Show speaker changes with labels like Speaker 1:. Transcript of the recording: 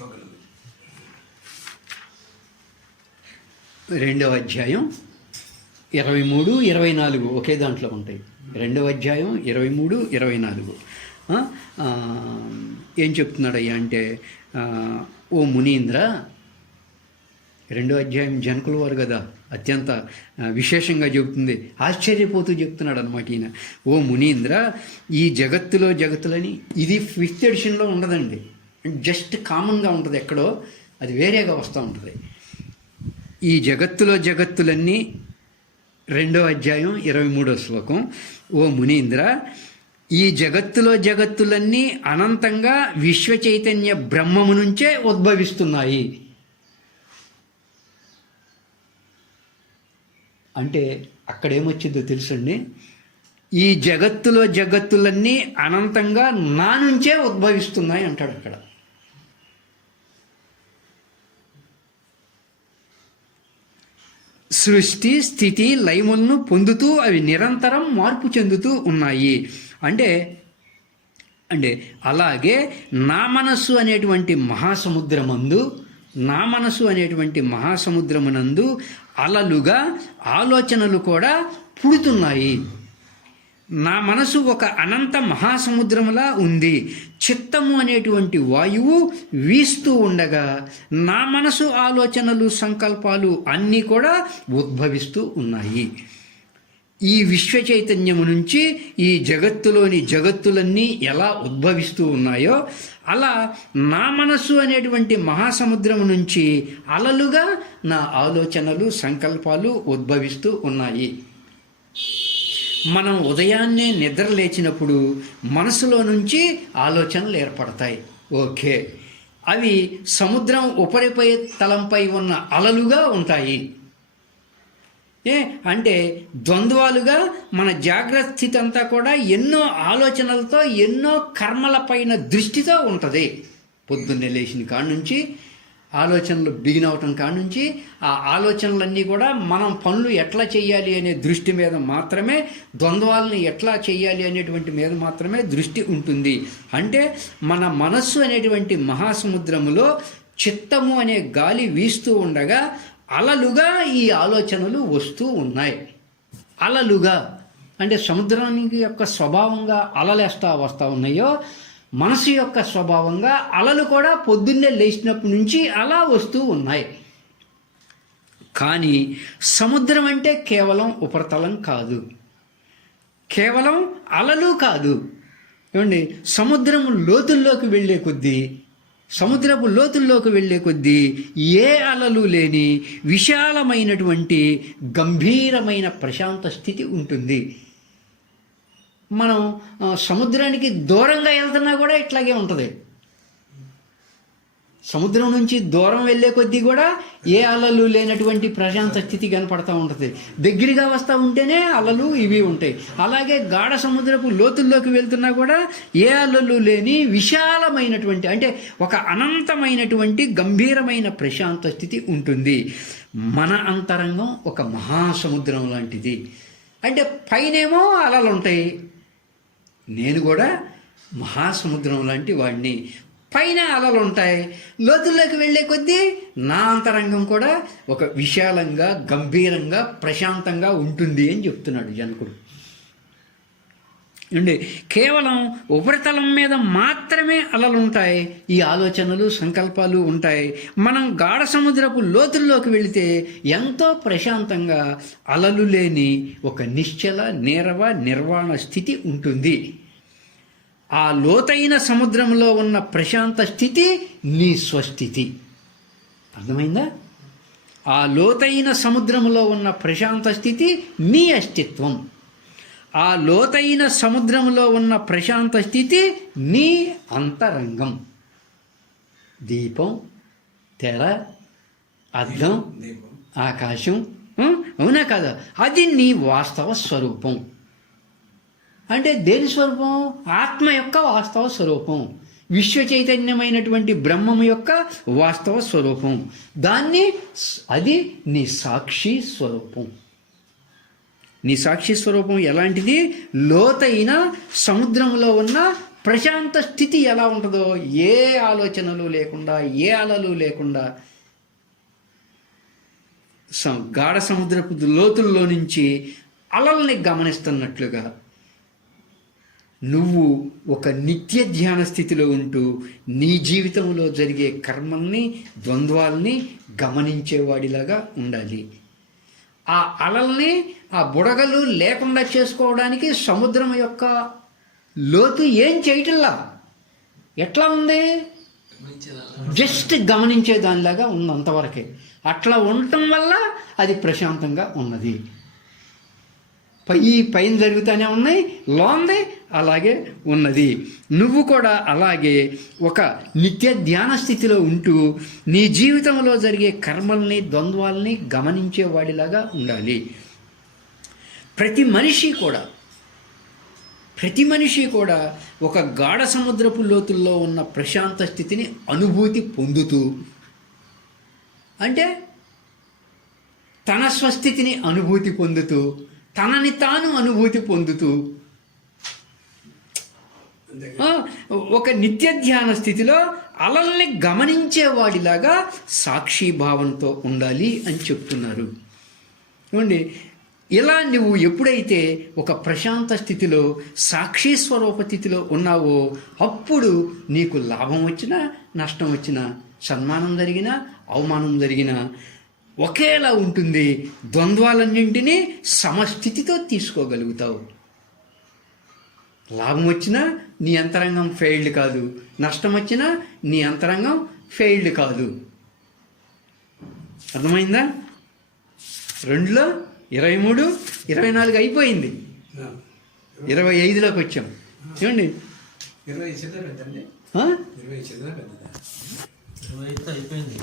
Speaker 1: శ్లోకాలు
Speaker 2: రెండవ అధ్యాయం ఇరవై మూడు ఇరవై నాలుగు. ఒకే దాంట్లో ఉంటాయి. రెండవ అధ్యాయం ఇరవై మూడు ఇరవై నాలుగు. ఏం చెప్తున్నాడు ఏం చెప్తున్నాడయ్యా అంటే ఓ మునీంద్ర రెండో అధ్యాయం జనకుల వారు కదా అత్యంత విశేషంగా చెబుతుంది. ఆశ్చర్యపోతూ చెప్తున్నాడు అనమాట ఈయన. ఓ మునీంద్ర ఈ జగత్తులో జగత్తులని ఇది ఫిఫ్త్ ఎడిషన్లో ఉండదండి. జస్ట్ కామన్గా ఉంటుంది ఎక్కడో అది వేరేగా వస్తూ ఉంటుంది. ఈ జగత్తులో జగత్తులన్నీ రెండో అధ్యాయం ఇరవై మూడో శ్లోకం. ఓ మునీంద్ర ఈ జగత్తులో జగత్తులన్నీ అనంతంగా విశ్వ చైతన్య బ్రహ్మము నుంచే ఉద్భవిస్తున్నాయి. అంటే అక్కడేమొచ్చిందో తెలుసండి? ఈ జగత్తులో జగత్తులన్నీ అనంతంగా నా నుంచే ఉద్భవిస్తున్నాయి అంటాడు అక్కడ. సృష్టి స్థితి లయములను పొందుతూ అవి నిరంతరం మార్పు చెందుతూ ఉన్నాయి. అంటే అంటే అలాగే నా మనస్సు అనేటువంటి మహాసముద్రమందు నా మనసు అనేటువంటి మహాసముద్రమునందు అలలుగా ఆలోచనలు కూడా పుడుతున్నాయి. నా మనసు ఒక అనంత మహాసముద్రములా ఉంది. చిత్తము అనేటువంటి వాయువు వీస్తూ ఉండగా నా మనసు ఆలోచనలు సంకల్పాలు అన్నీ కూడా ఉద్భవిస్తూ ఉన్నాయి. ఈ విశ్వ చైతన్యము నుంచి ఈ జగత్తులోని జగత్తులన్నీ ఎలా ఉద్భవిస్తూ ఉన్నాయో అలా నా మనస్సు అనేటువంటి మహాసముద్రము నుంచి అలలుగా నా ఆలోచనలు సంకల్పాలు ఉద్భవిస్తూ ఉన్నాయి. మనం ఉదయాన్నే నిద్ర లేచినప్పుడు మనసులో నుంచి ఆలోచనలు ఏర్పడతాయి. ఓకే. అవి సముద్రం ఉపరిపై తలంపై ఉన్న అలలుగా ఉంటాయి. ఏ అంటే ద్వంద్వాలుగా మన జాగ్రత్త స్థితి అంతా కూడా ఎన్నో ఆలోచనలతో ఎన్నో కర్మలపైన దృష్టితో ఉంటుంది. పొద్దున్నే లేచిన కాడ నుంచి ఆలోచనలు బిగిన్ అవటం కాడ నుంచి ఆ ఆలోచనలన్నీ కూడా మనం పనులు ఎట్లా చేయాలి అనే దృష్టి మీద మాత్రమే ద్వంద్వాలను ఎట్లా చేయాలి అనేటువంటి మీద మాత్రమే దృష్టి ఉంటుంది. అంటే మన మనస్సు అనేటువంటి మహాసముద్రములో చిత్తము అనే గాలి వీస్తూ ఉండగా అలలుగా ఈ ఆలోచనలు వస్తూ ఉన్నాయి. అలలుగా అంటే సముద్రానికి యొక్క స్వభావంగా అలలేస్తా వస్తూ ఉన్నాయో మనసు యొక్క స్వభావంగా అలలు కూడా పొద్దున్నే లేచినప్పటి నుంచి అలా వస్తూ ఉన్నాయి. కానీ సముద్రం అంటే కేవలం ఉపరితలం కాదు. కేవలం అలలు కాదు. ఏమండి? సముద్రం లోతుల్లోకి వెళ్ళే కొద్దీ సముద్రపు లోతుల్లోకి వెళ్ళే కొద్దీ ఏ అలలు లేని విశాలమైనటువంటి గంభీరమైన ప్రశాంత స్థితి ఉంటుంది. మనం సముద్రానికి దూరంగా వెళ్తున్నా కూడా ఇట్లాగే ఉంటుంది. సముద్రం నుంచి దూరం వెళ్ళే కొద్దీ కూడా ఏ అలలు లేనటువంటి ప్రశాంత స్థితి కనపడతా ఉంటుంది. దగ్గరగా వస్తూ ఉంటేనే అలలు ఇవి ఉంటాయి. అలాగే గాఢ సముద్రపు లోతుల్లోకి వెళ్తున్నా కూడా ఏ అలలు లేని విశాలమైనటువంటి అంటే ఒక అనంతమైనటువంటి గంభీరమైన ప్రశాంత స్థితి ఉంటుంది. మన అంతరంగం ఒక మహాసముద్రం లాంటిది. అంటే పైనేమో అలలు ఉంటాయి నేను కూడా మహాసముద్రం లాంటి వాడిని. పైన అలలు ఉంటాయి. లోతుల్లోకి వెళ్ళే కొద్దీ నా అంతరంగం కూడా ఒక విశాలంగా గంభీరంగా ప్రశాంతంగా ఉంటుంది అని చెప్తున్నాడు జనకుడు. అండి కేవలం ఉపరితలం మీద మాత్రమే అలలు ఉంటాయి ఈ ఆలోచనలు సంకల్పాలు ఉంటాయి. మనం గాఢ సముద్రపు లోతుల్లోకి వెళితే ఎంతో ప్రశాంతంగా అలలు లేని ఒక నిశ్చల నీరవ నిర్వాణ స్థితి ఉంటుంది. ఆ లోతైన సముద్రంలో ఉన్న ప్రశాంత స్థితి నీ స్వస్థితి. అర్థమైందా? ఆ లోతైన సముద్రంలో ఉన్న ప్రశాంత స్థితి నీ అస్తిత్వం. ఆ లోతైన సముద్రంలో ఉన్న ప్రశాంత స్థితి నీ అంతరంగం. దీపం తెర అద్దం ఆకాశం అవునా కదా? అది నీ వాస్తవ స్వరూపం. అంటే దేని స్వరూపం? ఆత్మ యొక్క వాస్తవ స్వరూపం. విశ్వ చైతన్యమైనటువంటి బ్రహ్మము యొక్క వాస్తవ స్వరూపం. దాన్ని అది నీ సాక్షి స్వరూపం. నీ సాక్షి స్వరూపం ఎలాంటిది? లోతైన సముద్రంలో ఉన్న ప్రశాంత స్థితి ఎలా ఉంటుందో ఏ ఆలోచనలు లేకుండా ఏ అలలు లేకుండా. గాఢ సముద్రపు లోతుల్లో నుంచి అలల్ని గమనిస్తున్నట్లుగా నువ్వు ఒక నిత్య ధ్యాన స్థితిలో ఉంటూ నీ జీవితంలో జరిగే కర్మల్ని ద్వంద్వాల్ని గమనించేవాడిలాగా ఉండాలి. ఆ అలల్ని ఆ బుడగలు లేకుండా చేసుకోవడానికి సముద్రం యొక్క లోతు ఏం చేయటంలా? ఎట్లా ఉంది? జస్ట్ గమనించే దానిలాగా ఉంది అంతవరకే. అట్లా ఉండటం వల్ల అది ప్రశాంతంగా ఉన్నది. ఈ పైన జరుగుతూనే ఉన్నాయి లోంది అలాగే ఉన్నది. నువ్వు కూడా అలాగే ఒక నిత్య ధ్యాన స్థితిలో ఉంటూ నీ జీవితంలో జరిగే కర్మల్ని ద్వంద్వాలని గమనించేవాడిలాగా ఉండాలి. ప్రతి మనిషి కూడా ప్రతి మనిషి కూడా ఒక గాఢ సముద్రపు లోతుల్లో ఉన్న ప్రశాంత స్థితిని అనుభూతి పొందుతూ అంటే తన స్వస్థితిని అనుభూతి పొందుతూ తనని తాను అనుభూతి పొందుతూ ఒక నిత్య ధ్యాన స్థితిలో అలల్ని గమనించేవాడిలాగా సాక్షిభావంతో ఉండాలి అని చెప్తున్నారు. ఏమండి ఇలా నువ్వు ఎప్పుడైతే ఒక ప్రశాంత స్థితిలో సాక్షి స్వరూప స్థితిలో ఉన్నావో అప్పుడు నీకు లాభం వచ్చినా నష్టం వచ్చినా సన్మానం జరిగినా అవమానం జరిగినా ఒకేలా ఉంటుంది. ద్వంద్వాలన్నింటినీ సమస్థితితో తీసుకోగలుగుతావు. లాభం వచ్చినా నీ అంతరంగం ఫెయిల్డ్ కాదు. నష్టం వచ్చినా నీ అంతరంగం ఫెయిల్డ్ కాదు. అర్థమైందా? రెండులో ఇరవై మూడు ఇరవై నాలుగు అయిపోయింది. ఇరవై ఐదులోకి వచ్చాం. చూడండి
Speaker 1: ఇరవై
Speaker 3: అయిపోయింది.